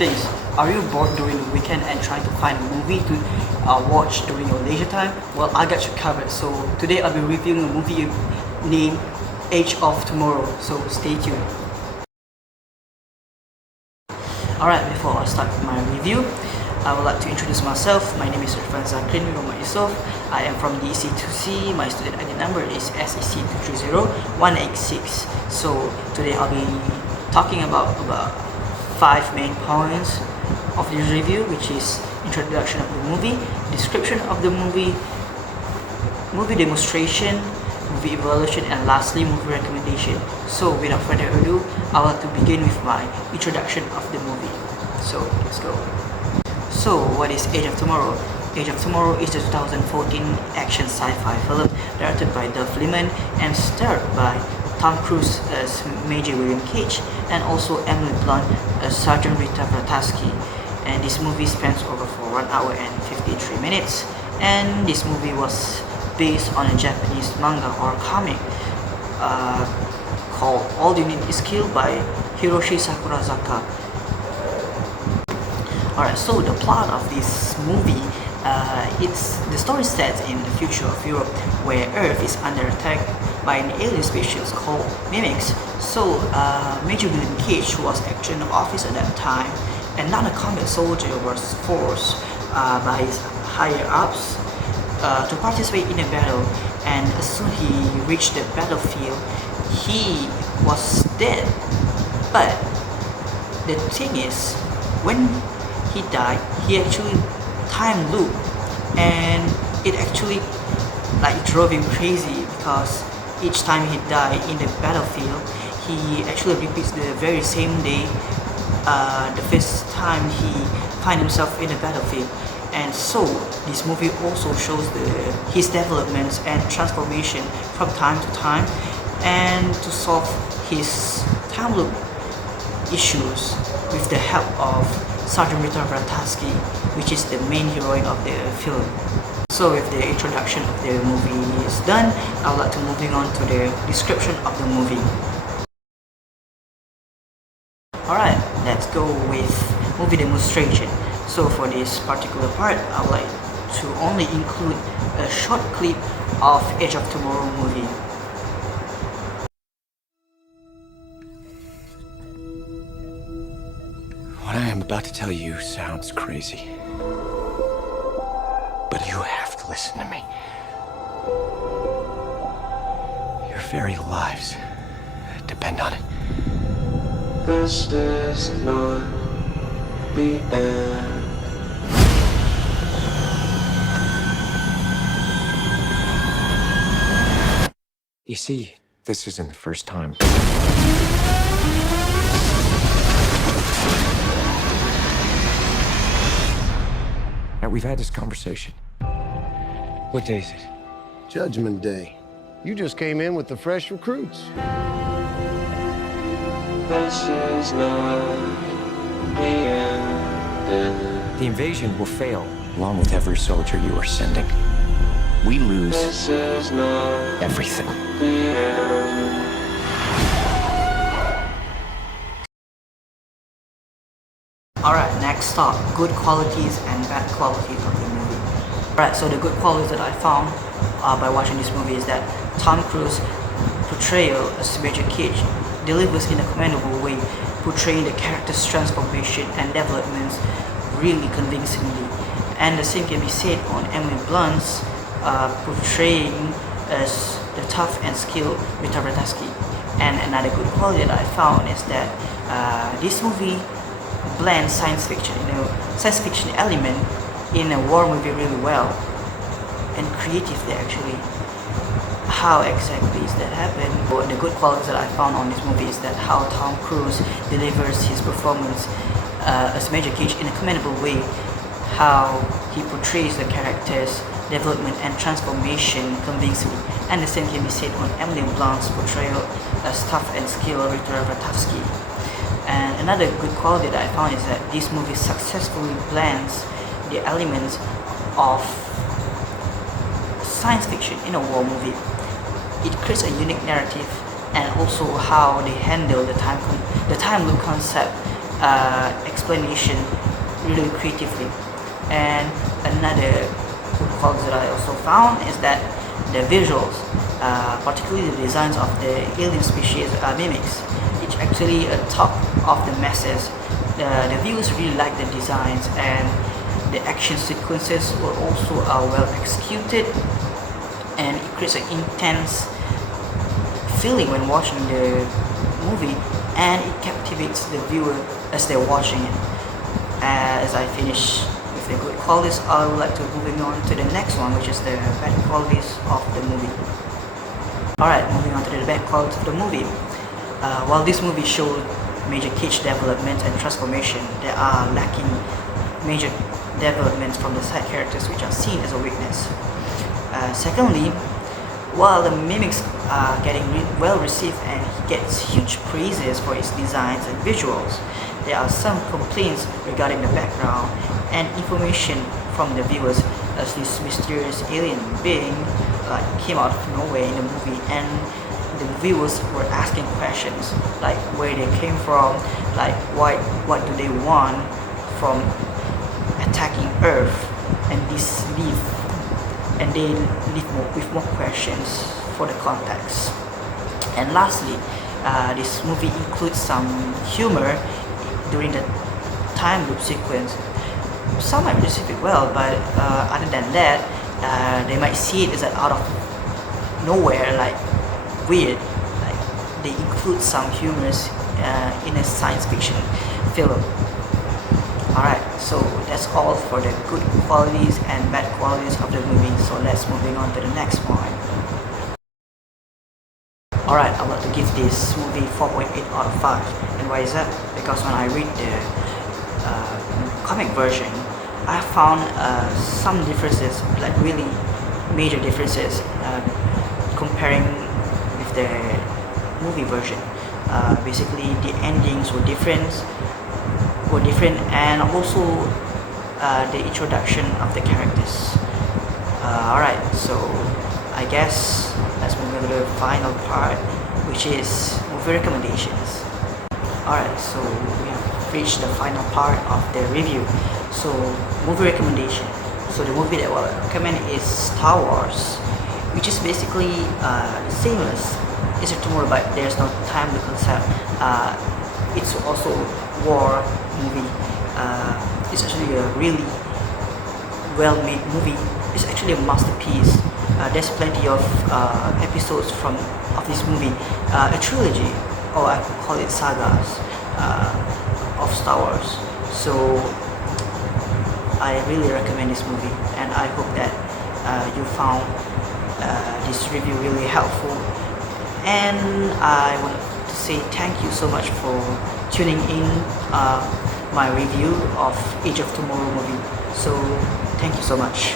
Things. Are you bored during the weekend and trying to find a movie to watch during your leisure time? Well, I got you covered. So today I'll be reviewing a movie named Age of Tomorrow. So stay tuned. Alright, before I start my review, I would like to introduce myself. My name is Irfan Dzakrin from Yusof. I am from the SEC23070186. My student ID number is SEC23070186. So today I'll be talking about 5 main points of this review, which is introduction of the movie, description of the movie, movie demonstration, movie evaluation, and lastly movie recommendation. So without further ado, I would like to begin with my introduction of the movie. So let's go. So what is Age of Tomorrow? Age of Tomorrow is the 2014 action sci-fi film directed by Dov Liman and starred by Tom Cruise as Major William Cage and also Emily Blunt as Sergeant Rita Vrataski. And this movie spans over for 1 hour and 53 minutes. And this movie was based on a Japanese manga or comic called All You Need Is Kill by Hiroshi Sakurazaka. Alright, so the plot of this movie, the story sets in the future of Europe where Earth is under attack by an alien species called mimics. So Major William Cage, who was actually an officer at that time and not a combat soldier, was forced by his higher ups to participate in a battle, and as soon as he reached the battlefield he was dead. But the thing is, when he died, he actually time looped, and it actually drove him crazy because each time he died in the battlefield, he actually repeats the very same day, the first time he find himself in the battlefield. And so this movie also shows his developments and transformation from time to time, and to solve his time loop issues with the help of Sergeant Rita Vrataski, which is the main heroine of the film. So with the introduction of the movie is done, I would like to moving on to the description of the movie. Alright, let's go with movie demonstration. So for this particular part, I would like to only include a short clip of Age of Tomorrow movie. What I am about to tell you sounds crazy, but you have to listen to me. Your very lives depend on it. This is not the end. You see, this isn't the first time. We've had this conversation. What day is it? Judgment Day. You just came in with the fresh recruits. This is not the end. The invasion will fail, along with every soldier you are sending. We lose This is not everything. the end. Alright, next up, good qualities and bad qualities of the movie. Alright, so the good qualities that I found by watching this movie is that Tom Cruise's portrayal as Major Cage delivers in a commendable way, portraying the character's transformation and developments really convincingly. And the same can be said on Emily Blunt's portraying as the tough and skilled Rita Vrataski. And another good quality that I found is that this movie blends science fiction element in a war movie really well, and creatively actually. How exactly is that happen? Well, the good qualities that I found on this movie is that how Tom Cruise delivers his performance as Major Cage in a commendable way, how he portrays the character's development and transformation convincingly, and the same can be said on Emily Blunt's portrayal as tough and skilled Rita Vrataski. And another good quality that I found is that this movie successfully blends the elements of science fiction in a war movie. It creates a unique narrative, and also how they handle the time loop concept explanation really creatively. And another good quality that I also found is that the visuals, particularly the designs of the alien species mimics, it's actually a top of the masses. The viewers really like the designs, and the action sequences were also well executed, and it creates an intense feeling when watching the movie, and it captivates the viewer as they're watching it. As I finish with the good qualities, I would like to moving on to the next one, which is the bad qualities of the movie. Alright, moving on to the bad qualities of the movie. While this movie showed major cage development and transformation, there are lacking major developments from the side characters, which are seen as a weakness. Secondly, while the mimics are getting well received and he gets huge praises for his designs and visuals, there are some complaints regarding the background and information from the viewers, as this mysterious alien being came out of nowhere in the movie, and the viewers were asking questions like where they came from, like what do they want from attacking Earth, and they leave with more questions for the context. And lastly, this movie includes some humor during the time loop sequence. Some might receive it well, but other than that, they might see it as out of nowhere, like weird. Like they include some humors in a science fiction film. Alright, so that's all for the good qualities and bad qualities of the movie. So let's moving on to the next one. Alright, I would like to give this movie 4.8 out of 5. And why is that? Because when I read the comic version, I found some differences, like really major differences, comparing with the movie version. Basically, the endings were different, and also the introduction of the characters. Alright, so I guess let's move on to the final part, which is movie recommendations. Alright, so we have reached the final part of the review. So movie recommendation. So the movie that I will recommend is Star Wars, which is basically the same as Is It Tomorrow, but there's no time to concept. It's also war movie. It's actually a really well-made movie. It's actually a masterpiece. There's plenty of episodes of this movie, a trilogy, or I could call it sagas of Star Wars. So I really recommend this movie, and I hope that you found this review really helpful. And I want to say thank you so much for tuning in my review of Age of Tomorrow movie. So thank you so much.